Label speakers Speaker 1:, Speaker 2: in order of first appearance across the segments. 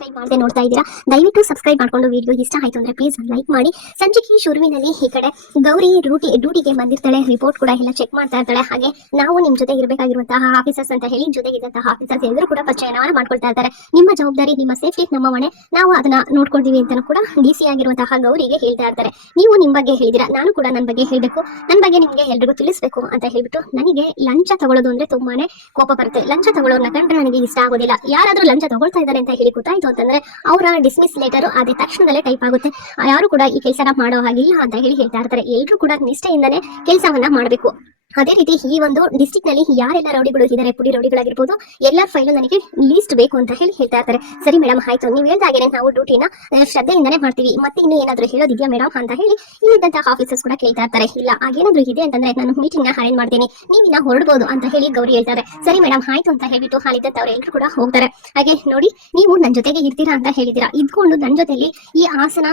Speaker 1: Subscribe ಮಾಡದೆ ನೋಡ್ತಾ ಇದ್ದೀರಾ? ದಯವಿಟ್ಟು ಸಬ್ಸ್ಕ್ರೈಬ್ ಮಾಡ್ಕೊಂಡು ವಿಡಿಯೋ ಇಷ್ಟ ಆಯ್ತು ಅಂದ್ರೆ ಪ್ಲೀಸ್ ಲೈಕ್ ಮಾಡಿ. ಸಂಜಿಕಿ ಶುರುವಿನಲ್ಲಿ ಈ ಕಡೆ ಗೌರಿ ರೂಟಿ ಡ್ಯೂಟಿಗೆ ಬಂದಿರ್ತಾಳೆ ರಿಪೋರ್ಟ್ ಕೂಡ ಎಲ್ಲ ಚೆಕ್ ಮಾಡ್ತಾ ಇರ್ತಾಳೆ. ಹಾಗೆ ನಾವು ನಿಮ್ ಜೊತೆ ಇರಬೇಕಾಗಿರುವಂತಹ ಆಫೀಸರ್ಸ್ ಅಂತ ಹೇಳಿ ಜೊತೆ ಇದ್ದಂತಹ ಆಫೀಸರ್ಸ್ ಎಲ್ಲರೂ ಕೂಡ ಪರಿಚಯನ ಮಾಡ್ಕೊಳ್ತಾ ಇರ್ತಾರೆ. ನಿಮ್ಮ ಜವಾಬ್ದಾರಿ, ನಿಮ್ಮ ಸೇಫ್ಟಿ ನಮ್ಮ ಮನೆ ನಾವು ಅದನ್ನ ನೋಡ್ಕೊಳ್ತೀವಿ ಅಂತ ಕೂಡ ಡಿ ಸಿ ಆಗಿರುವಂತಹ ಗೌರಿಗೆ ಹೇಳ್ತಾ ಇರ್ತಾರೆ. ನೀವು ನಿಮ್ ಬಗ್ಗೆ ಹೇಳಿದಿರಾ ನಾನು ಕೂಡ ನನ್ನ ಬಗ್ಗೆ ಹೇಳಬೇಕು. ನನ್ನ ಬಗ್ಗೆ ನಿಮ್ಗೆ ಎಲ್ರಿಗೂ ತಿಳಿಸ್ಬೇಕು ಅಂತ ಹೇಳ್ಬಿಟ್ಟು ನನಗೆ ಲಂಚ ತಗೊಳ್ಳೋದು ಅಂದ್ರೆ ತುಂಬಾನೇ ಕೋಪ ಬರುತ್ತೆ. ಲಂಚ ತಗೊಳ್ಳೋರ್ನ ಕಂಡ್ರೆ ನನಗೆ ಇಷ್ಟ ಆಗೋದಿಲ್ಲ. ಯಾರಾದ್ರೂ ಲಂಚ ತಗೊಳ್ತಾ ಇದ್ದಾರೆ ಅಂತ ಹೇಳಿ ಗೊತ್ತಾಯ್ತು ಅಂತಂದ್ರೆ ಅವರ ಡಿಸ್ಮಿಸ್ ಲೆಟರ್ ಅದೇ ತಕ್ಷಣದಲ್ಲೇ ಟೈಪ್ ಆಗುತ್ತೆ. ಯಾರು ಕೂಡ ಈ ಕೆಲಸನ ಮಾಡೋ ಹಾಗಿಲ್ಲ ಅಂತ ಹೇಳಿ ಹೇಳ್ತಾ ಇರ್ತಾರೆ. ಎಲ್ಲರೂ ಕೂಡ ನಿಷ್ಠೆಯಿಂದನೇ ಕೆಲಸವನ್ನ ಮಾಡಬೇಕು. ಅದೇ ರೀತಿ ಈ ಒಂದು ಡಿಸ್ಟಿಕ್ನಲ್ಲಿ ಯಾರೆಲ್ಲ ರೌಡಿಗಳು ಇದ್ದಾರೆ, ಪುಡಿ ರೌಡಿಗಳಾಗಿರ್ಬೋದು, ಎಲ್ಲಾ ಫೈಲು ನನಗೆ ಲೀಸ್ಟ್ ಬೇಕು ಅಂತ ಹೇಳಿ ಹೇಳ್ತಾ ಇರ್ತಾರೆ. ಸರಿ ಮೇಡಮ್ ಆಯ್ತು. ನೀವು ಹೇಳ್ದಾಗೆ ನಾವು ಡ್ಯೂಟಿನ ಶ್ರದ್ಧೆಯಿಂದನೇ ಮಾಡ್ತೀವಿ. ಮತ್ತೆ ಇನ್ನು ಏನಾದ್ರು ಹೇಳೋದಿದ್ಯಾ ಮೇಡಮ್ ಅಂತ ಹೇಳಿ, ಇಲ್ಲಿದ್ದಂತಹ ಆಫೀಸರ್ಸ್ ಕೂಡ ಕೇಳ್ತಾ ಇರ್ತಾರೆ. ಇಲ್ಲ, ಹಾಗೇನಾದ್ರೂ ಇದೆ ಅಂತಂದ್ರೆ ನಾನು ಮೀಟಿಂಗ್ನ ಅರೇಂಜ್ ಮಾಡ್ತೀನಿ. ನೀವಿನ ಹೊರಡ್ಬೋದು ಅಂತ ಹೇಳಿ ಗೌರಿ ಹೇಳ್ತಾರೆ. ಸರಿ ಮೇಡಮ್ ಆಯ್ತು ಅಂತ ಹೇಳ್ಬಿಟ್ಟು ಹಾಲಿದ್ದಂತವ್ರು ಎಲ್ಲರೂ ಕೂಡ ಹೋಗ್ತಾರೆ. ಹಾಗೆ ನೋಡಿ, ನೀವು ನನ್ನ ಜೊತೆಗೆ ಇರ್ತೀರಾ ಅಂತ ಹೇಳಿದಿರಾ ಇದ್ಕೊಂಡು ನನ್ನ ಜೊತೆಲಿ ಈ ಆಸನ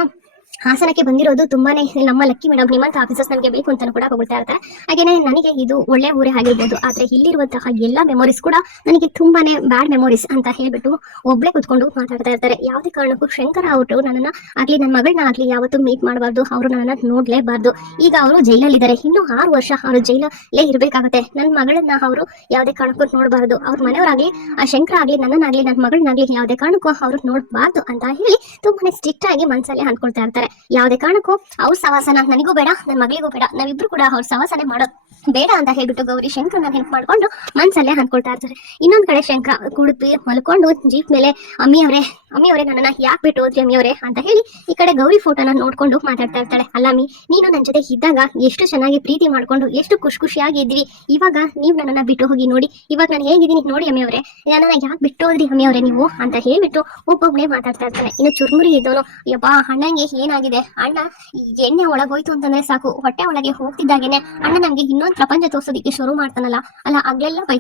Speaker 1: ಹಾಸನಕ್ಕೆ ಬಂದಿರೋದು ತುಂಬಾನೇ ನಮ್ಮ ಲಕ್ಕಿ ಮೇಡಮ್ ನಿಮ್ಮಂತ ಆಫೀಸರ್ಸ್ ನನಗೆ ಬೇಕು ಅಂತ ಕೂಡ ಹೋಗ್ತಾ ಇರ್ತಾರೆ. ಹಾಗೇನೆ ನನಗೆ ಇದು ಒಳ್ಳೆ ಊರೇ ಆಗಿರ್ಬೋದು, ಆದ್ರೆ ಇಲ್ಲಿರುವಂತಹ ಎಲ್ಲಾ ಮೆಮೊರೀಸ್ ಕೂಡ ನನಗೆ ತುಂಬಾನೇ ಬ್ಯಾಡ್ ಮೆಮೊರೀಸ್ ಅಂತ ಹೇಳ್ಬಿಟ್ಟು ಒಬ್ಳೆ ಕುತ್ಕೊಂಡು ಮಾತಾಡ್ತಾ ಇರ್ತಾರೆ. ಯಾವುದೇ ಕಾರಣಕ್ಕೂ ಶಂಕರ ಅವರು ನನ್ನನ್ನ ಆಗ್ಲಿ ನನ್ನ ಮಗಳನ್ನ ಆಗ್ಲಿ ಯಾವತ್ತೂ ಮೀಟ್ ಮಾಡಬಾರ್ದು, ಅವರು ನನ್ನನ್ನ ನೋಡ್ಲೇಬಾರ್ದು. ಈಗ ಅವರು ಜೈಲಲ್ಲಿದ್ದಾರೆ. ಇನ್ನು ಆರು ವರ್ಷ ಅವರು ಜೈಲಲ್ಲೇ ಇರಬೇಕಾಗುತ್ತೆ. ನನ್ನ ಮಗಳನ್ನ ಅವರು ಯಾವುದೇ ಕಾರಣಕ್ಕೂ ನೋಡಬಾರ್ದು. ಅವ್ರ ಮನೆಯವರಾಗ್ಲಿ, ಆ ಶಂಕರ ಆಗ್ಲಿ, ನನ್ನನ್ನಾಗ್ಲಿ ನನ್ನ ಮಗಳನ್ನಾಗ್ಲಿ ಯಾವುದೇ ಕಾರಣಕ್ಕೂ ಅವ್ರು ನೋಡಬಾರ್ದು ಅಂತ ಹೇಳಿ ತುಂಬಾನೇ ಸ್ಟ್ರಿಕ್ಟ್ ಆಗಿ ಮನಸ್ಸಲ್ಲಿ ಅನ್ಕೊಳ್ತಾ ಇರ್ತಾರೆ. ಯಾವುದೇ ಕಾರಣಕ್ಕೂ ಅವ್ರ ಸವಾಸನ ನನಗೂ ಬೇಡ ನನ್ನ ಮಗಳಿಗೂ ಬೇಡ, ನಾವಿಬ್ರು ಕೂಡ ಅವ್ರ ಸವಾಸನೆ ಮಾಡೋದು ಬೇಡ ಅಂತ ಹೇಳ್ಬಿಟ್ಟು ಗೌರಿ ಶಂಕರ್ನ ನೆನಪು ಮಾಡ್ಕೊಂಡು ಮನ್ಸಲ್ಲೇ ಅನ್ಕೊಳ್ತಾ ಇರ್ತಾರೆ. ಇನ್ನೊಂದ್ ಕಡೆ ಶಂಕರ ಕುಡುಪಿ ಮಲ್ಕೊಂಡು ಜೀಪ್ ಮೇಲೆ, ಅಮ್ಮಿ ಅವರೇ ಅಮ್ಮಿ ಅವರೇ, ನನ್ನನ್ನ ಯಾಕೆ ಬಿಟ್ಟು ಹೋದ್ರಿ ಅಮ್ಮಿಯವರೇ ಅಂತ ಹೇಳಿ ಈ ಕಡೆ ಗೌರಿ ಫೋಟೋನ ನೋಡ್ಕೊಂಡು ಮಾತಾಡ್ತಾ ಇರ್ತಾಳೆ. ಅಲ್ಲ ಅಮ್ಮಿ, ನೀನು ನನ್ನ ಜೊತೆ ಇದ್ದಾಗ ಎಷ್ಟು ಚೆನ್ನಾಗಿ ಪ್ರೀತಿ ಮಾಡ್ಕೊಂಡು ಎಷ್ಟು ಖುಷಿ ಖುಷಿಯಾಗಿ ಇದ್ವಿ ಇವಾಗ ನೀವು ನನ್ನನ್ನ ಬಿಟ್ಟು ಹೋಗಿ ನೋಡಿ, ಇವಾಗ ನಾನು ಹೇಗಿದ್ದೀನಿ ನೋಡಿ ಅಮ್ಮಿ ಅವರೇ, ನನ್ನನ್ನ ಯಾಕೆ ಬಿಟ್ಟು ಹೋದ್ರಿ ಅಮ್ಮಿಯವರೇ ನೀವು? ಅಂತ ಹೇಳ್ಬಿಟ್ಟು ಒಬ್ಬೊಬ್ಬನೇ ಮಾತಾಡ್ತಾ ಇರ್ತಾನೆ ಇನ್ನು ಚುರ್ಮುರಿ ಇದ್ದವನು ಯಪ್ಪಾ ಅಣ್ಣಂಗೆ ಏನಾಗಿದೆ ಅಣ್ಣ ಎಣ್ಣೆ ಒಳಗೋಯ್ತು ಅಂತಂದ್ರೆ ಸಾಕು. ಹೊಟ್ಟೆ ಒಳಗೆ ಹೋಗ್ತಿದ್ದಾಗೇನೆ ಅಣ್ಣ ನಮ್ಗೆ ಇನ್ನೊಂದು ಪ್ರಪಂಚ ತೋರ್ಸೋದಿಕ್ಕೆ ಶುರು ಮಾಡ್ತಾನಲ್ಲ. ಅಲ್ಲ ಆಗ್ಲೆಲ್ಲ ಬೈ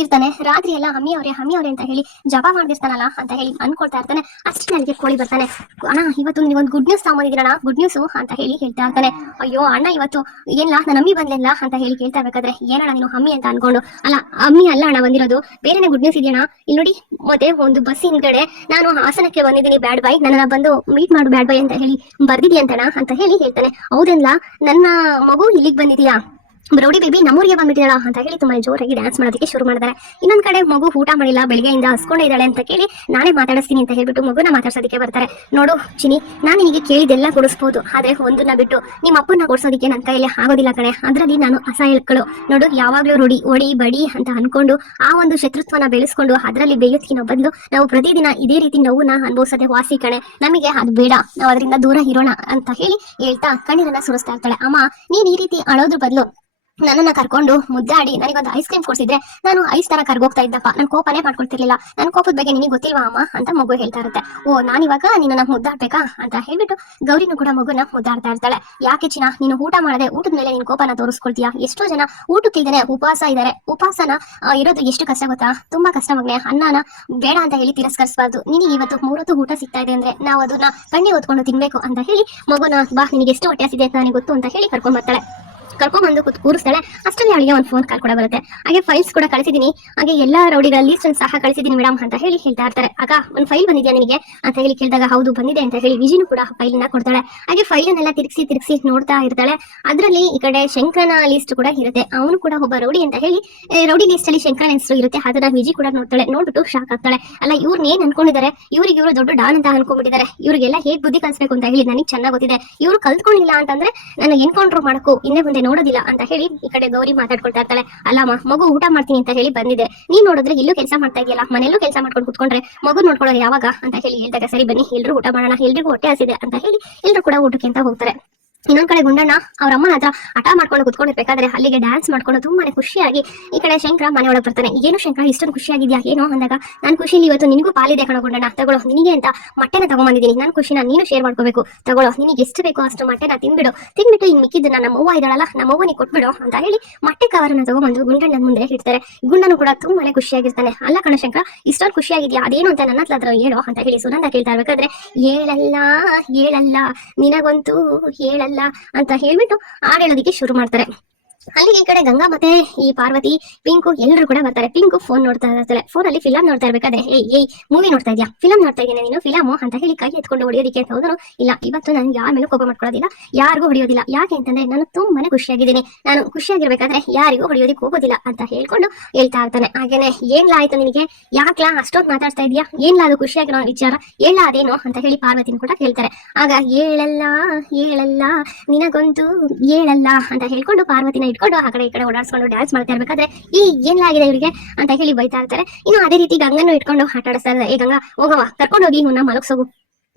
Speaker 1: ಇರ್ತಾನೆ ರಾತ್ರಿ ಎಲ್ಲ ಹಮ್ಮಿ ಅವರೇ ಹಮ್ಮಿ ಅವ್ರೆ ಅಂತ ಹೇಳಿ ಜಪ ಮಾಡ್ದಿರ್ತಾನಲ್ಲ ಅಂತ ಹೇಳಿ ಅನ್ಕೊಳ್ತಾ ಇರ್ತಾನೆ, ಅಷ್ಟೇ ನನಗೆ ಕೋಳಿ ಬರ್ತಾನೆ. ಅಣ್ಣ, ಇವತ್ತು ನಿನಗೊಂದು ಗುಡ್ ನ್ಯೂಸ್ ತಗೊಂಡಿದ್ದೀರಣ್ಣ ಗುಡ್ ನ್ಯೂಸ್ ಅಂತ ಹೇಳಿ ಹೇಳ್ತಾ ಇರ್ತಾನೆ. ಅಯ್ಯೋ, ಅಣ್ಣ ಇವತ್ತು ಏನಿಲ್ಲ ನನ್ನ ಅಮ್ಮಿ ಬಂದಿಲ್ಲ ಅಂತ ಹೇಳಿ ಕೇಳ್ತಾ ಬೇಕಾದ್ರೆ ಏನಣ್ಣ ನೀನು ಹಮ್ಮಿ ಅಂತ ಅನ್ಕೊಂಡು? ಅಲ್ಲ ಅಮ್ಮಿ ಅಲ್ಲ ಅಣ್ಣ ಬಂದಿರೋದು. ಬೇರೆನೇ ಗುಡ್ ನ್ಯೂಸ್ ಇದೆಯಣ್ಣ? ಇಲ್ಲಿ ನೋಡಿ, ಮತ್ತೆ ಒಂದು ಬಸ್ ಹಿಂದ್ಗಡೆ ನಾನು ಹಾಸನಕ್ಕೆ ಬಂದಿದ್ದೀನಿ ಬ್ಯಾಡ್ ಬಾಯ್ ನನ್ನ ಬಂದು ಮೀಟ್ ಮಾಡು ಬ್ಯಾಡ್ ಬಾಯ್ ಅಂತ ಹೇಳಿ ಬರ್ದಿದ್ಯಂತಣ್ಣ ಅಂತ ಹೇಳಿ ಹೇಳ್ತಾನೆ. ಹೌದಲ್ಲ ನನ್ನ ಮಗು ಇಲ್ಲಿಗೆ ಬಂದಿದ್ಯಾ? ಬ್ರೌಡಿ ಬೇಬಿ ನಮ್ಮೂರಿಗೆ ಬಂದ್ಬಿಟ್ಟಿದಾಳ ಅಂತ ಹೇಳಿ ತುಂಬಾ ಜೋರಾಗಿ ಡ್ಯಾನ್ಸ್ ಮಾಡೋದಕ್ಕೆ ಶುರು ಮಾಡ್ತಾರೆ ಇನ್ನೊಂದ್ ಕಡೆ ಮಗು ಊಟ ಮಾಡಿಲ್ಲ, ಬೆಳಗ್ಗೆಯಿಂದ ಹಸ್ಕೊಂಡೇ ಇದ್ದಾಳೆ ಅಂತ ಕೇಳಿ ನಾನೇ ಮಾತಾಡಿಸ್ತೀನಿ ಅಂತ ಹೇಳ್ಬಿಟ್ಟು ಮಗುನ ಮಾತಾಡ್ಸೋದಕ್ಕೆ ಬರ್ತಾರೆ. ನೋಡು ಚಿನಿ ನಾನು ನಿನಗೆ ಕೇಳಿದೆಲ್ಲ ಕೊಡಿಸ್ಬೋದು, ಆದ್ರೆ ಒಂದನ್ನ ಬಿಟ್ಟು ನಿಮ್ಮ ಅಪ್ಪನ ಕೊಡ್ಸೋದಕ್ಕೆ ನನ್ನ ಕೈಯಲ್ಲಿ ಆಗೋದಿಲ್ಲ ಕಣೆ. ಅದ್ರಲ್ಲಿ ನಾನು ಅಸಹಾಯಕಳು. ನೋಡು, ಯಾವಾಗ್ಲೂ ರೂಢಿ ಒಡಿ ಬಡಿ ಅಂತ ಅನ್ಕೊಂಡು ಆ ಒಂದು ಶತ್ರುತ್ವನ ಬೆಳೆಸ್ಕೊಂಡು ಅದರಲ್ಲಿ ಬೇಯೋದಕ್ಕಿಂತ ಬದಲು ನಾವು ಪ್ರತಿದಿನ ಇದೇ ರೀತಿ ನೋವನ್ನ ಅನುಭವಿಸೋದೇ ವಾಸಿ ಕಣೆ. ನಮಗೆ ಅದು ಬೇಡ. ನಾವು ಅದರಿಂದ ದೂರ ಇರೋಣ ಅಂತ ಹೇಳಿ ಹೇಳ್ತಾ ಕಣ್ಣೀರನ್ನ ಸುರಿಸ್ತಾ ಇರ್ತಾಳೆ. ಅಮ್ಮ, ನೀನ್ ಈ ರೀತಿ ಅಳೋದ್ರ ಬದಲು ನನ್ನನ್ನ ಕರ್ಕೊಂಡು ಮುದ್ದಾಡಿ ನನಗೊಂದು ಐಸ್ ಕ್ರೀಮ್ ಕೊಡ್ಸಿದ್ರೆ ನಾನು ಐಸ್ ತರ ಕರ್ಗೋಗ್ತಾ ಇದ್ದಪ್ಪ. ನಾನು ಕೋಪನೇ ಮಾಡ್ಕೊಳ್ತಿರ್ಲಿಲ್ಲ. ನನ್ನ ಕೋಪದ ಬಗ್ಗೆ ನಿನಗೆ ಗೊತ್ತಿಲ್ವಾ ಅಮ್ಮ? ಅಂತ ಮಗು ಹೇಳ್ತಾ ಇರುತ್ತೆ. ಓ, ನಾನಿವಾಗ ನಿನ್ನ ಮುದ್ದಾಡ್ಬೇಕಾ? ಅಂತ ಹೇಳ್ಬಿಟ್ಟು ಗೌರಿನು ಕೂಡ ಮಗುನ ಮುದ್ದಾಡ್ತಾ ಇರ್ತಾಳೆ. ಯಾಕೆ ಚಿನ್ನ? ನೀನು ಊಟ ಮಾಡದೆ ಊಟದ ಮೇಲೆ ನಿನ್ ಕೋಪನ ತೋರಿಸ್ಕೊಳ್ತೀಯಾ? ಎಷ್ಟೋ ಜನ ಊಟಕ್ಕೆ ಇದ್ದಾರೆ ಉಪವಾಸ ಇದ್ದಾರೆ ಉಪವಾಸನ ಇರೋದು ಎಷ್ಟು ಕಷ್ಟ ಗೊತ್ತಾ? ತುಂಬಾ ಕಷ್ಟ ಮಗನೆ. ಅನ್ನನ ಬೇಡ ಅಂತ ಹೇಳಿ ತಿರಸ್ಕರಿಸಬಾರ್ದು. ನಿನಗೆ ಇವತ್ತು ಮೂರೊತ್ತು ಊಟ ಸಿಗ್ತಾ ಇದೆ ಅಂದ್ರೆ ನಾವು ಅದನ್ನ ಕಣ್ಣಿ ಹೊತ್ಕೊಂಡು ತಿನ್ಬೇಕು ಅಂತ ಹೇಳಿ ಮಗುನ, ಬಾ, ನಿನಗೆ ಎಷ್ಟು ಹೊಟ್ಟೆ ಹಸಿದೆ ಅಂತ ನನಗೆ ಗೊತ್ತು ಅಂತ ಹೇಳಿ ಕರ್ಕೊಂಡ್ ಬರ್ತಾಳೆ. ಕರ್ಕೊಂಡ್ಬಂದು ಕೂತ್ ಕೂರಿಸ್ತಾಳೆ. ಅಷ್ಟರಲ್ಲಿ ಅವಳಿಗೆ ಒಂದು ಫೋನ್ ಕಾಲ್ ಕೂಡ ಬರುತ್ತೆ. ಹಾಗೆ ಫೈಲ್ಸ್ ಕೂಡ ಕಳಿಸಿದೀನಿ ಹಾಗೆ ಎಲ್ಲಾ ರೌಡಿಗಳ ಲೀಸ್ಟ್ ಸಹ ಕಳಿಸಿದೀನಿ ಮೇಡಮ್ ಅಂತ ಹೇಳಿ ಹೇಳ್ತಾ ಇರ್ತಾರೆ. ಆಗ ಒಂದು ಫೈಲ್ ಬಂದಿದ್ಯಾ ನಿನಗೆ? ಅಂತ ಹೇಳಿ ಕೇಳಿದಾಗ, ಹೌದು, ಬಂದಿದೆ ಅಂತ ಹೇಳಿ ವಿಜಿನು ಕೂಡ ಫೈಲ್ನ ಕೊಡ್ತಾಳೆ. ಹಾಗೆ ಫೈಲನ್ನೆಲ್ಲ ತಿರುಗಿಸಿ ತಿರುಗಿಸಿ ನೋಡ್ತಾ ಇರ್ತಾಳೆ. ಅದರಲ್ಲಿ ಈ ಕಡೆ ಶಂಕರನ ಲಿಸ್ಟ್ ಕೂಡ ಇರುತ್ತೆ. ಅವನು ಕೂಡ ಒಬ್ಬ ರೌಡಿ ಅಂತ ಹೇಳಿ ರೌಡಿ ಲಿಸ್ಟ್ ಅಲ್ಲಿ ಶಂಕರನ ಹೆಸರು ಇರುತ್ತೆ. ಅದನ್ನ ವಿಜಿ ಕೂಡ ನೋಡ್ತಾಳೆ. ನೋಡ್ಬಿಟ್ಟು ಶಾಕ್ ಆಗ್ತಾಳೆ. ಅಲ್ಲ ಇವ್ರನ್ನ ಏನ್ ಅನ್ಕೊಂಡಿದ್ದಾರೆ? ಇವ್ರಿಗೆ ಇವರು ದೊಡ್ಡ ಡಾನ್ ಅಂತ ಅನ್ಕೊಂಡ್ಬಿಟ್ಟಿದ್ದಾರೆ. ಇವ್ರಿಗೆಲ್ಲ ಹೇಗ್ ಬುದ್ಧಿ ಕಲಿಸ್ಬೇಕು ಅಂತ ಹೇಳಿ ನನಗೆ ಚೆನ್ನಾಗಿ ಗೊತ್ತಿದೆ. ಇವರು ಕಲ್ತ್ಕೊಂಡಿಲ್ಲ ಅಂತಂದ್ರೆ ನನ್ನ ಎನ್ಕೌಂಟರ್ ಮಾಡಕ್ಕೂ ಇನ್ನೇ ಮುಂದೆ ನೋಡೋದಿಲ್ಲ ಅಂತ ಹೇಳಿ ಈ ಕಡೆ ಗೌರಿ ಮಾತಾಡ್ಕೊಳ್ತಾ ಇರ್ತಾಳೆ. ಅಲ್ಲಮ್ಮ, ಮಗು ಊಟ ಮಾಡ್ತೀನಿ ಅಂತ ಹೇಳಿ ಬಂದಿದೆ. ನೀನ್ ನೋಡಿದ್ರೆ ಇಲ್ಲೂ ಕೆಲಸ ಮಾಡ್ತಾ ಇದೆಯಲ್ಲ, ಮನೆಯಲ್ಲೂ ಕೆಲಸ ಮಾಡ್ಕೊಂಡು ಕುತ್ಕೊಂಡ್ರೆ ಮಗು ನೋಡ್ಕೊಳ್ಳೋದು ಯಾವಾಗ? ಅಂತ ಹೇಳಿ ಹೇಳಿದಾಗ ಸರಿ ಬನ್ನಿ, ಎಲ್ರು ಊಟ ಮಾಡೋಣ, ಎಲ್ರಿಗೂ ಹೊಟ್ಟೆ ಹಸಿದೆ ಅಂತ ಹೇಳಿ ಎಲ್ರು ಕೂಡ ಊಟಕ್ಕೆ ಅಂತ ಹೋಗ್ತಾರೆ. ಇನ್ನೊಂದ್ ಕಡೆ ಗುಂಡಣ್ಣ ಅವ್ರ ಅಮ್ಮನ ಹತ್ರ ಹಠ ಮಾಡ್ಕೊಂಡು ಕುತ್ಕೊಂಡಿರ್ಬೇಕಾದ್ರೆ ಅಲ್ಲಿಗೆ ಡ್ಯಾನ್ಸ್ ಮಾಡ್ಕೊಂಡು ತುಂಬಾನೇ ಖುಷಿಯಾಗಿ ಈ ಕಡೆ ಶಂಕರ ಮನೆ ಒಳಗೆ ಬರ್ತಾನೆ. ಏನು ಶಂಕರ, ಇಷ್ಟೊಂದು ಖುಷಿಯಾಗಿದ್ಯಾ? ಏನೋ ಅಂದಾಗ, ನಾನು ಖುಷಿಲಿ ಇವತ್ತು ನಿನಗೂ ಪಾಲಿದೆ ಕಣ ಗುಂಡಣ್ಣ. ತಗೊಳ್ಳೋ, ನಿನಗೆ ಅಂತ ಮೊಟ್ಟೆನ ತಗೊಂಬಂದಿದ್ದೀನಿ. ನನ್ನ ಖುಷಿನ ನೀನು ಶೇರ್ ಮಾಡ್ಕೋಬೇಕು. ತಗೊಳ್ಳೋ, ನಿನಗೆ ಎಷ್ಟು ಬೇಕೋ ಅಷ್ಟು ಮೊಟ್ಟೆನ ತಿನ್ಬಿಡು ತಿನ್ಬಿಟ್ಟು ಇನ್ ಮಿಕ್ಕಿದ್ದನ್ನ ನಮ್ಮ ಅವ್ವ ಇದ್ದಾಳಲ್ಲ ನಮ್ಮ ಅವ್ವನಿಗೆ ಕೊಟ್ಬಿಡು ಅಂತ ಹೇಳಿ ಮಟ್ಟೆ ಕವರನ್ನ ತಗೊಂಬಂದು ಗುಂಡಣ್ಣನ ಮುಂದೆ ಇಡ್ತಾರೆ. ಗುಂಡನು ಕೂಡ ತುಂಬಾನೇ ಖುಷಿಯಾಗಿರ್ತಾನೆ. ಅಲ್ಲ ಕಣ ಶಂಕರ, ಇಷ್ಟೊಂದು ಖುಷಿಯಾಗಿದ್ಯಾ? ಅದೇನು ಅಂತ ನನ್ನ ಹತ್ರ ಹೇಳೋ ಅಂತ ಹೇಳಿ ಸುನಂದ ಕೇಳ್ತಾ ಇರ್ಬೇಕಾದ್ರೆ, ಹೇಳಲ್ಲ ಹೇಳಲ್ಲ, ನಿನಗಂತೂ ಹೇಳಲ್ಲ. ಅಂತ ಹೇಳ್ಬಿಟ್ಟು ಹಾಡು ಹೇಳೋದಕ್ಕೆ ಶುರು ಮಾಡ್ತಾರೆ. ಅಲ್ಲಿಗೆ ಈ ಕಡೆ ಗಂಗಾ ಮತ್ತೆ ಈ ಪಾರ್ವತಿ, ಪಿಂಕು ಎಲ್ಲರೂ ಕೂಡ ಬರ್ತಾರೆ. ಪಿಂಕು ಫೋನ್ ನೋಡ್ತಾ ಇರ್ತಾರೆ ಫೋನ್ ಅಲ್ಲಿ ಫಿಲಂ ನೋಡ್ತಾ ಇರ್ಬೇಕಾದ್ರೆ, ಏಯ್ ಏಯ್ ಮೂವಿ ನೋಡ್ತಾ ಇದೆಯಾ? ಫಿಲಂ ನೋಡ್ತಾ ಇದೀನಿ ನೀನು? ಫಿಲಮು ಅಂತ ಹೇಳಿ ಕೈ ಎತ್ಕೊಂಡು ಹೊಡಿಯೋದಕ್ಕೆ ಅಂತ ಹೋದ್ರು. ಇಲ್ಲ, ಇವತ್ತು ನಾನು ಯಾರ ಮೇಲೂ ಕೋಪ ಮಾಡ್ಕೊಳ್ಳೋದಿಲ್ಲ. ಯಾರಿಗೂ ಹೊಡಿಯೋದಿಲ್ಲ. ಯಾಕೆ ಅಂತಂದ್ರೆ ನಾನು ತುಂಬಾನೇ ಖುಷಿಯಾಗಿದ್ದೀನಿ. ನಾನು ಖುಷಿಯಾಗಿರ್ಬೇಕಾದ್ರೆ ಯಾರಿಗೂ ಹೊಡಿಯೋದಕ್ಕೆ ಹೋಗೋದಿಲ್ಲ ಅಂತ ಹೇಳ್ಕೊಂಡು ಹೇಳ್ತಾ ಇರ್ತಾನೆ. ಹಾಗೇನೆ, ಏನ್ಲಾ ಆಯ್ತು ನಿನಗೆ? ಯಾಕ್ಲಾ ಅಷ್ಟೊಂದು ಮಾತಾಡ್ತಾ ಇದೀಯಾ? ಏನ್ಲಾ ಅದು ಖುಷಿಯಾಗಿರೋ ವಿಚಾರ? ಹೇಳ ಅದೇನೋ? ಅಂತ ಹೇಳಿ ಪಾರ್ವತಿನ ಕೂಡ ಹೇಳ್ತಾರೆ ಆಗ ಹೇಳಲ್ಲ ಹೇಳಲ್ಲ ನಿನಗೊಂದು ಹೇಳಲ್ಲ ಅಂತ ಹೇಳ್ಕೊಂಡು ಪಾರ್ವತಿನ ಇಟ್ಕೊಂಡು ಆ ಕಡೆ ಈ ಕಡೆ ಓಡಾಡಿಸ್ಕೊಂಡು ಡ್ಯಾನ್ಸ್ ಮಾಡ್ತಾ ಇರ್ಬೇಕಾದ್ರೆ ಈ ಏನಾಗಿದೆ ಇವರಿಗೆ ಅಂತ ಹೇಳಿ ಬೈತಾ ಇರ್ತಾರೆ. ಇನ್ನು ಅದೇ ರೀತಿ ಗಂಗನ್ನು ಇಟ್ಕೊಂಡು ಆಟ ಆಡಿಸ್ತಾ ಇದ್ದಾರೆ. ಈ ಗಂಗಾ ಹೋಗವ ಕರ್ಕೊಂಡು ಹೋಗಿ ಇವನ್ನ ಮಲಗ್ಸೋಗು.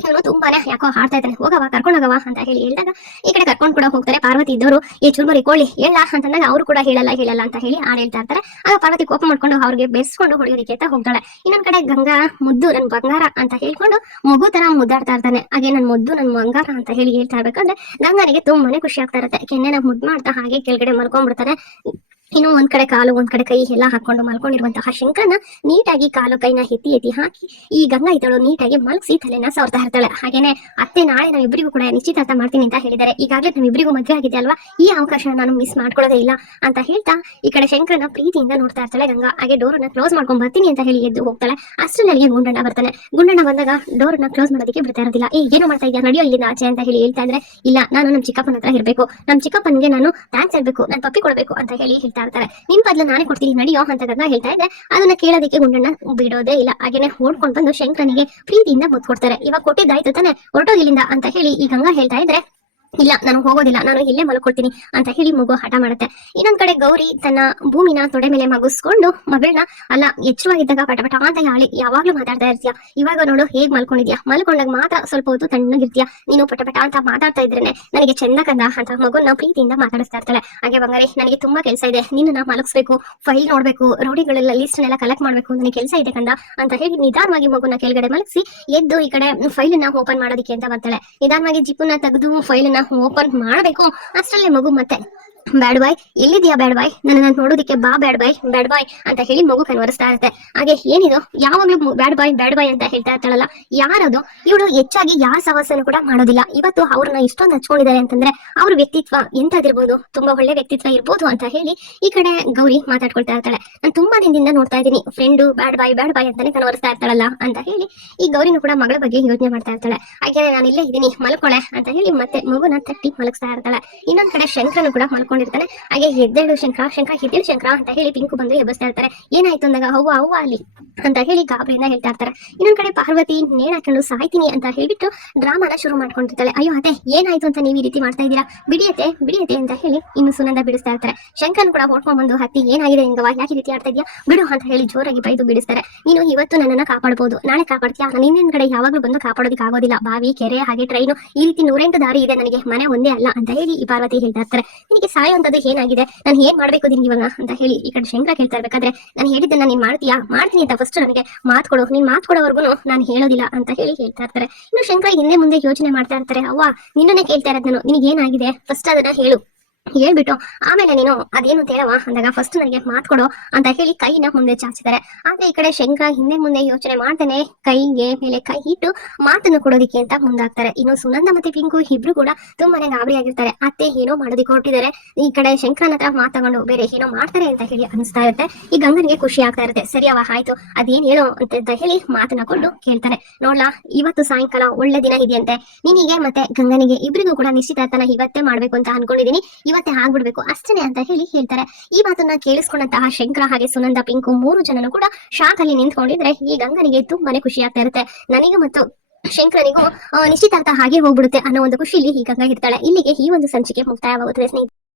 Speaker 1: ಇವನು ತುಂಬಾನೇ ಯಾಕೋ ಹಾಡ್ತಾ ಇದ್ದಾನೆ. ಹೋಗವ ಕರ್ಕೊಂಡು ಹೋಗವ ಅಂತ ಹೇಳಿ ಹೇಳಿದಾಗ ಈ ಕಡೆ ಕರ್ಕೊಂಡು ಕೂಡ ಹೋಗ್ತಾರೆ. ಪಾರ್ವತಿ ಇದ್ದವರು ಈ ಚುರುಮರಿ, ಕೋಳಿ, ಹೇಳ ಅಂತಂದಾಗ ಅವರು ಕೂಡ ಹೇಳಲ್ಲ ಹೇಳಲ್ಲ ಅಂತ ಹೇಳಿ ಹಾಡು ಹೇಳ್ತಾ ಇರ್ತಾರೆ. ಆಗ ಪಾರ್ವತಿ ಕೋಪ ಮಾಡ್ಕೊಂಡು ಅವ್ರಿಗೆ ಬೆಸ್ಕೊಂಡು ಹೊಡಿಯೋದಿಕ್ಕೆ ಅಂತ ಹೋಗ್ತಾಳೆ. ಇನ್ನೊಂದ್ ಕಡೆ ಗಂಗಾ, ಮುದ್ದು, ನನ್ ಬಂಗಾರ ಅಂತ ಹೇಳ್ಕೊಂಡು ಮಗು ತರ ಮುದ್ದಾಡ್ತಾ ಇರ್ತಾನೆ. ಹಾಗೆ ನನ್ ಮುದ್ದು, ನನ್ ಬಂಗಾರ ಅಂತ ಹೇಳಿ ಹೇಳ್ತಾ ಇರ್ಬೇಕಂದ್ರೆ ಗಂಗನಿಗೆ ತುಂಬಾನೇ ಖುಷಿ ಆಗ್ತಾ ಇರುತ್ತೆ. ಕೆನ್ನೆನ ಮುದ್ದು ಮಾಡ್ತಾ ಹಾಗೆ ಕೆಳಗಡೆ ಮಲ್ಕೊಂಡ್ಬಿಡ್ತಾನೆ. ಇನ್ನು ಒಂದ್ ಕಡೆ ಕಾಲು, ಒಂದ್ ಕಡೆ ಕೈ ಎಲ್ಲ ಹಾಕೊಂಡು ಮಲ್ಕೊಂಡಿರುವಂತಹ ಶಂಕರನ ನೀಟಾಗಿ ಕಾಲು ಕೈನ ಎತ್ತಿ ಎತ್ತಿ ಹಾಕಿ ಈ ಗಂಗಾ ಇದ್ದಳು ನೀಟಾಗಿ ಮಲಗಿಸಿ ತಲೆನ ಸವರ್ತಾ ಇರ್ತಾಳೆ. ಹಾಗೇನೆ ಅತ್ತೆ ನಾಳೆ ನಾವಿಬ್ಬರಿಗೂ ಕೂಡ ನಿಶ್ಚಿತಾರ್ಥ ಮಾಡ್ತೀನಿ ಅಂತ ಹೇಳಿದ್ದಾರೆ. ಈಗಾಗಲೇ ನಮ್ಮಿಬ್ಬರಿಗೂ ಮದ್ವೆ ಆಗಿದೆ ಅಲ್ವಾ? ಈ ಅವಕಾಶ ನಾನು ಮಿಸ್ ಮಾಡ್ಕೊಳ್ಳೋದೇ ಇಲ್ಲ ಅಂತ ಹೇಳ್ತಾ ಈ ಕಡೆ ಶಂಕರನ ಪ್ರೀತಿಯಿಂದ ನೋಡ್ತಾ ಇರ್ತಾಳೆ ಗಂಗಾ. ಹಾಗೆ ಡೋರ್ನ ಕ್ಲೋಸ್ ಮಾಡ್ಕೊಂಡ್ ಬರ್ತೀನಿ ಅಂತ ಹೇಳಿ ಎದ್ದು ಹೋಗ್ತಾಳೆ. ಅಷ್ಟರಲ್ಲಿ ಗುಂಡಣ್ಣ ಬರ್ತಾನೆ. ಗುಂಡಣ್ಣ ಬಂದಾಗ ಡೋರ್ನ ಕ್ಲೋಸ್ ಮಾಡೋದಕ್ಕೆ ಬಿಡ್ತಾ ಇರೋದಿಲ್ಲ. ಏ, ಏನು ಮಾಡ್ತಾ ಇದ್ದಾರೆ ನಡೆಯೋ ಇಲ್ಲಿಂದ ಆಚೆ ಅಂತ ಹೇಳಿ ಹೇಳ್ತಾ ಇದ್ರೆ, ಇಲ್ಲ, ನಾನು ನಮ್ಮ ಚಿಕ್ಕಪ್ಪನ ಹತ್ರ ಇರಬೇಕು. ನಮ್ಮ ಚಿಕ್ಕಪ್ಪನಿಗೆ ನಾನು ಥ್ಯಾಂಕ್ಸ್ ಹೇಳ್ಬೇಕು, ನಾನು ತಪ್ಪಿ ಕೊಡಬೇಕು ಅಂತ ಹೇಳಿ ಹೇಳ್ತಾ ಇರ್ತಾರೆ ನಿನ್ ಬದಲು ನಾನೇ ಕೊಡ್ತೀನಿ ನಡೆಯೋ ಅಂತ ಗಂಗಾ ಹೇಳ್ತಾ ಇದ್ರೆ ಅದನ್ನ ಕೇಳೋದಕ್ಕೆ ಗುಂಡಣ್ಣ ಬಿಡೋದೇ ಇಲ್ಲ. ಹಾಗೇನೆ ಓಡ್ಕೊಂಡ್ ಬಂದು ಶಂಕರನಿಗೆ ಪ್ರೀತಿಯಿಂದ ಮುತ್ತು ಕೊಡ್ತಾರೆ ಇವಾಗ ಕೊಟ್ಟಿದ್ದಾಯ್ತು ತಾನೆ ಹೊರಟೋಗಿಲ್ಲಿಂದ ಅಂತ ಹೇಳಿ ಈ ಗಂಗಾ ಹೇಳ್ತಾ ಇದ್ರೆ ಇಲ್ಲ ನಾನು ಹೋಗೋದಿಲ್ಲ, ನಾನು ಇಲ್ಲೇ ಮಲ್ಕೊಳ್ತೀನಿ ಅಂತ ಹೇಳಿ ಮಗು ಹಠ ಮಾಡುತ್ತೆ. ಇನ್ನೊಂದ್ ಕಡೆ ಗೌರಿ ತನ್ನ ಭೂಮಿನ ತೊಡೆ ಮೇಲೆ ಮಗುಸ್ಕೊಂಡು ಮಗಳನ್ನ, ಅಲ್ಲ, ಎಚ್ಚರವಾಗಿದ್ದಾಗ ಪಟ ಪಟ ಅಂತ ಯಾಳಿ, ಯಾವಾಗ್ಲೂ ಮಾತಾಡ್ತಾ ಇರ್ತೀಯ? ಇವಾಗ ನೋಡು, ಹೇಗ್ ಮಲ್ಕೊಂಡಿದ್ಯಾ? ಮಲ್ಕೊಂಡಾಗ ಮಾತ್ರ ಸ್ವಲ್ಪ ಹೊತ್ತು ತಣ್ಣಗಿರ್ತೀಯ? ನೀನು ಪಟ ಪಟ ಅಂತ ಮಾತಾಡ್ತಾ ಇದ್ರೇನೆ, ನನಗೆ ಚೆಂದ ಕಂದ ಅಂತ ಮಗುನ ಪ್ರೀತಿಯಿಂದ ಮಾತಾಡಿಸ್ತಾ ಇರ್ತಾಳೆ. ಹಾಗೆ ಬಂಗಾರಿ, ನನಗೆ ತುಂಬಾ ಕೆಲಸ ಇದೆ ನಿನ್ನ ಮಲಗಿಸ್ಬೇಕು, ಫೈಲ್ ನೋಡ್ಬೇಕು ರೋಡಿಗಳೆಲ್ಲ ಲಿಸ್ಟ್ ನೆಲ್ಲ ಕಲೆಕ್ಟ್ ಮಾಡ್ಬೇಕು, ನನಗೆ ಕೆಲಸ ಇದೆ ಕಂದ ಅಂತ ಹೇಳಿ ನಿಧಾನವಾಗಿ ಮಗುನ ಕೆಳಗಡೆ ಮಲಗಿಸಿ ಎದ್ದು ಈ ಕಡೆ ಫೈಲನ್ನ ಓಪನ್ ಮಾಡೋದಕ್ಕೆ ಅಂತ ಬರ್ತಾಳೆ. ನಿಧಾನವಾಗಿ ಜಿಪ್ಪನ್ನ ತೆಗೆದು ಫೈಲನ್ನ ಓಪನ್ ಮಾಡಬೇಕು. ಅಷ್ಟರಲ್ಲಿ ಮಗು ಮತ್ತೆ ಬ್ಯಾಡ್ ಬಾಯ್ ಎಲ್ಲಿದ್ಯಾ ಬ್ಯಾಡ್ ಬಾಯ್ ನನ್ನ ನೋಡೋದಕ್ಕೆ ಬಾ ಬ್ಯಾಡ್ ಬಾಯ್ ಬ್ಯಾಡ್ ಬಾಯ್ ಅಂತ ಹೇಳಿ ಮಗು ಕನ್ವರಿಸ್ತಾ ಇರುತ್ತೆ. ಹಾಗೆ ಏನಿದು? ಯಾವಾಗ್ಲೂ ಬ್ಯಾಡ್ ಬಾಯ್ ಬ್ಯಾಡ್ ಬಾಯ್ ಅಂತ ಹೇಳ್ತಾ ಇರ್ತಾಳಲ್ಲ, ಯಾರದು? ಇವಳು ಹೆಚ್ಚಾಗಿ ಯಾರ ಸಹವಾಸನೂ ಕೂಡ ಮಾಡೋದಿಲ್ಲ. ಇವತ್ತು ಅವ್ರನ್ನ ಇಷ್ಟೊಂದು ಹಚ್ಕೊಂಡಿದ್ದಾರೆ ಅಂತಂದ್ರೆ ಅವ್ರ ವ್ಯಕ್ತಿತ್ವ ಎಂತದಿರ್ಬೋದು ತುಂಬಾ ಒಳ್ಳೆ ವ್ಯಕ್ತಿತ್ವ ಇರ್ಬೋದು ಅಂತ ಹೇಳಿ ಈ ಕಡೆ ಗೌರಿ ಮಾತಾಡ್ಕೊಳ್ತಾ ಇರ್ತಾಳೆ. ನಾನು ತುಂಬಾ ದಿನದಿಂದ ನೋಡ್ತಾ ಇದ್ದೀನಿ friend bad boy bad boy ಅಂತಾನೆ ಕನ್ವರಿಸ್ತಾ ಇರ್ತಾಳಲ್ಲ ಅಂತ ಹೇಳಿ ಈ ಗೌರಿನೂ ಕೂಡ ಮಗಳ ಬಗ್ಗೆ ಯೋಚನೆ ಮಾಡ್ತಾ ಇರ್ತಾಳೆ. ಹಾಗೆ ನಾನು ಇಲ್ಲೇ ಇದ್ದೀನಿ ಮಲ್ಕೊಳೆ ಅಂತ ಹೇಳಿ ಮತ್ತೆ ಮಗುನ ತಟ್ಟಿ ಮಲಗಿಸ್ತಾ ಇರ್ತಾಳೆ. ಇನ್ನೊಂದ್ ಕಡೆ ಶಂಕರನು ಕೂಡ ಮಲ್ಕೊಂಡಿರ್ತಾನೆ ಹಾಗೆ ಎದ್ದೇಳು ಶಂಕರ ಶಂಕರ ಎದ್ದೇಳು ಶಂಕ್ರ ಅಂತ ಹೇಳಿ ಪಿಂಕು ಬಂದು ಎಬ್ಬಿಸ್ತಾ ಇರ್ತಾರೆ. ಏನಾಯ್ತು ಅಂದಾಗ? ಅವ್ವ ಅವ್ವ ಅಲ್ಲಿ. ಅಂತ ಹೇಳಿ ಗಾಬರಿಯಿಂದ ಹೇಳ್ತಾ ಇರ್ತಾರೆ. ಇನ್ನೊಂದ್ ಕಡೆ ಪಾರ್ವತಿ, ನೇಣ್ ಹಾಕೊಂಡು ಸಾಯ್ತೀನಿ ಅಂತ ಹೇಳಿಬಿಟ್ಟು ಡ್ರಾಮಾನ ಶುರು ಮಾಡ್ಕೊಂಡಿರ್ತಾಳೆ. ಅಯ್ಯೋ ಅದೇ ಏನಾಯ್ತು ಅಂತ ನೀವು ಈ ರೀತಿ ಮಾಡ್ತಾ ಇದ್ದೀರಾ? ಬಿಡಿಯತೆ ಬಿಡಿಯತೆ ಅಂತ ಹೇಳಿ ಇನ್ನು ಸುನಂದ ಬಿಡಿಸ್ತಾ ಇರ್ತಾರೆ. ಶಂಕರ್ ಕೂಡ ಓಡ್ಕೊಂಡ್ ಬಂದು ಹತ್ತಿ ಏನಾಗಿದೆ? ನಿಂಗವ ಯಾಕೆ ರೀತಿ ಆಡ್ತಾ ಇದೆಯಾ? ಬಿಡು ಅಂತ ಹೇಳಿ ಜೋರಾಗಿ ಬೈದು ಬಿಡಿಸ್ತಾರೆ. ನೀನು ಇವತ್ತು ನನ್ನನ್ನ ಕಾಪಾಡಬಹುದು ನಾಳೆ ಕಾಪಾಡ್ತೀಯಾ? ನಾನು ಹಿಂದಿನ ಕಡೆ ಯಾವಾಗಲೂ ಬಂದು ಕಾಪಾಡೋದಕ್ಕೆ ಆಗೋದಿಲ್ಲ. ಬಾವಿ, ಕೆರೆ, ಹಾಗೆ ಟ್ರೈನು, ಈ ರೀತಿ ನೂರೆಂಟು ದಾರಿ ಇದೆ ನನಗೆ. ಮನೆ ಒಂದೇ ಅಲ್ಲ ಅಂತ ಹೇಳಿ ಈ ಪಾರ್ವತಿ ಹೇಳ್ತಾ ಇರ್ತಾರೆ. ನಿನಗೆ ಸಾಯೋಂಥದ್ದು ಏನಾಗಿದೆ? ನಾನು ಏನ್ ಮಾಡ್ಬೇಕು ನಿನ್ಗೆ ಇವಾಗ? ಅಂತ ಹೇಳಿ ಈ ಕಡೆ ಶಂಕರ ಕೇಳ್ತಾ ಇರ್ಬೇಕಾದ್ರೆ, ನಾನು ಹೇಳಿದ್ದನ್ನ ನೀನ್ ಮಾಡ್ತೀಯಾ? ಮಾಡ್ತೀನಿ ಅಂತ ಫಸ್ಟ್ ನನಗೆ ಮಾತು ಕೊಡು, ನೀನ್ ಮಾತು ಕೊಡೋವರೆಗೂ ನಾನು ಹೇಳೋದಿಲ್ಲ ಅಂತ ಹೇಳಿ ಹೇಳ್ತಾ ಇರ್ತಾರೆ. ಇನ್ನು ಶಂಕರ ಹಿಂದೆ ಮುಂದೆ ಯೋಚನೆ ಮಾಡ್ತಾ ಇರ್ತಾರೆ, ಅವ್ವ ನಿನ್ನನ್ನೇ ಕೇಳ್ತಾ ಇರೋದು ನಾನು, ನಿನಗೇನಾಗಿದೆ? ಫಸ್ಟ್ ಅದನ್ನ ಹೇಳು. ಹೇಳ್ಬಿಟ್ಟು, ಆಮೇಲೆ ನೀನು ಅದೇನು ಅಂತ ಹೇಳವ ಅಂದಾಗ ಫಸ್ಟ್ ನನಗೆ ಮಾತ್ಕೊಡು ಅಂತ ಹೇಳಿ ಕೈನ ಮುಂದೆ ಚಾಚಿದ್ದಾರೆ. ಆದ್ರೆ ಈ ಕಡೆ ಶಂಕರ ಹಿಂದೆ ಮುಂದೆ ಯೋಚನೆ ಮಾಡ್ತಾನೆ, ಕೈಗೆ ಮೇಲೆ ಕೈ ಇಟ್ಟು ಮಾತನ್ನು ಕೊಡೋದಿಕ್ಕೆ ಅಂತ ಮುಂದಾಗ್ತಾರೆ. ಇನ್ನು ಸುನಂದ ಮತ್ತೆ ಪಿಂಕು ಇಬ್ರು ಕೂಡ ತುಂಬಾನೇ ಗಾಬರಿಯಾಗಿರ್ತಾರೆ ಅತ್ತೆ ಏನೋ ಮಾಡೋದಿಕ್ಕೆ ಹೊರಟಿದ್ದಾರೆ. ಈ ಕಡೆ ಶಂಕರನ ಹತ್ರ ಮಾತಾಗೊಂಡು ಬೇರೆ ಏನೋ ಮಾಡ್ತಾರೆ ಅಂತ ಹೇಳಿ ಅನಿಸ್ತಾ ಇರುತ್ತೆ. ಈ ಗಂಗನಿಗೆ ಖುಷಿ ಆಗ್ತಾ ಇರುತ್ತೆ. ಸರಿ ಆಯ್ತು. ಅದೇನ್ ಹೇಳು? ಅಂತ ಅಂತ ಹೇಳಿ ಮಾತನ್ನ ಕೊಂಡು ಕೇಳ್ತಾರೆ. ನೋಡ್ಲಾ, ಇವತ್ತು ಸಾಯಂಕಾಲ ಒಳ್ಳೆ ದಿನ ಇದೆಯಂತೆ. ನಿನಗೆ ಮತ್ತೆ ಗಂಗನಿಗೆ ಇಬ್ರಿಗೂ ಕೂಡ ನಿಶ್ಚಿತಾರ್ಥನ ಇವತ್ತೇ ಮಾಡ್ಬೇಕು ಅಂತ ಅನ್ಕೊಂಡಿದೀನಿ. ಇವತ್ತೇ ಆಗ್ಬಿಡ್ಬೇಕು. ಅಷ್ಟೇನೆ ಅಂತ ಹೇಳಿ ಹೇಳ್ತಾರೆ. ಈ ಮಾತನ್ನ ಕೇಳಿಸ್ಕೊಂಡಂತಹ ಶಂಕರ ಹಾಗೆ ಸುನಂದ ಪಿಂಕು ಮೂರು ಜನನು ಕೂಡ ಶಾಕ್ ಅಲ್ಲಿ ನಿಂತ್ಕೊಂಡಿದ್ರೆ ಈ ಗಂಗನಿಗೆ ತುಂಬಾನೇ ಖುಷಿ ಆಗ್ತಾ ಇರುತ್ತೆ. ನನಗೆ ಮತ್ತು ಶಂಕರನಿಗೂ ನಿಶ್ಚಿತಾರ್ಥ ಹಾಗೆ ಹೋಗ್ಬಿಡುತ್ತೆ ಅನ್ನೋ ಒಂದು ಖುಷಿಯಲ್ಲಿ ಈ ಗಂಗಾ ಇರ್ತಾಳೆ. ಇಲ್ಲಿಗೆ ಈ ಒಂದು ಸಂಚಿಕೆ ಮುಕ್ತಾಯವಾಗುತ್ತದೆ ಸ್ನೇಹಿತರೆ.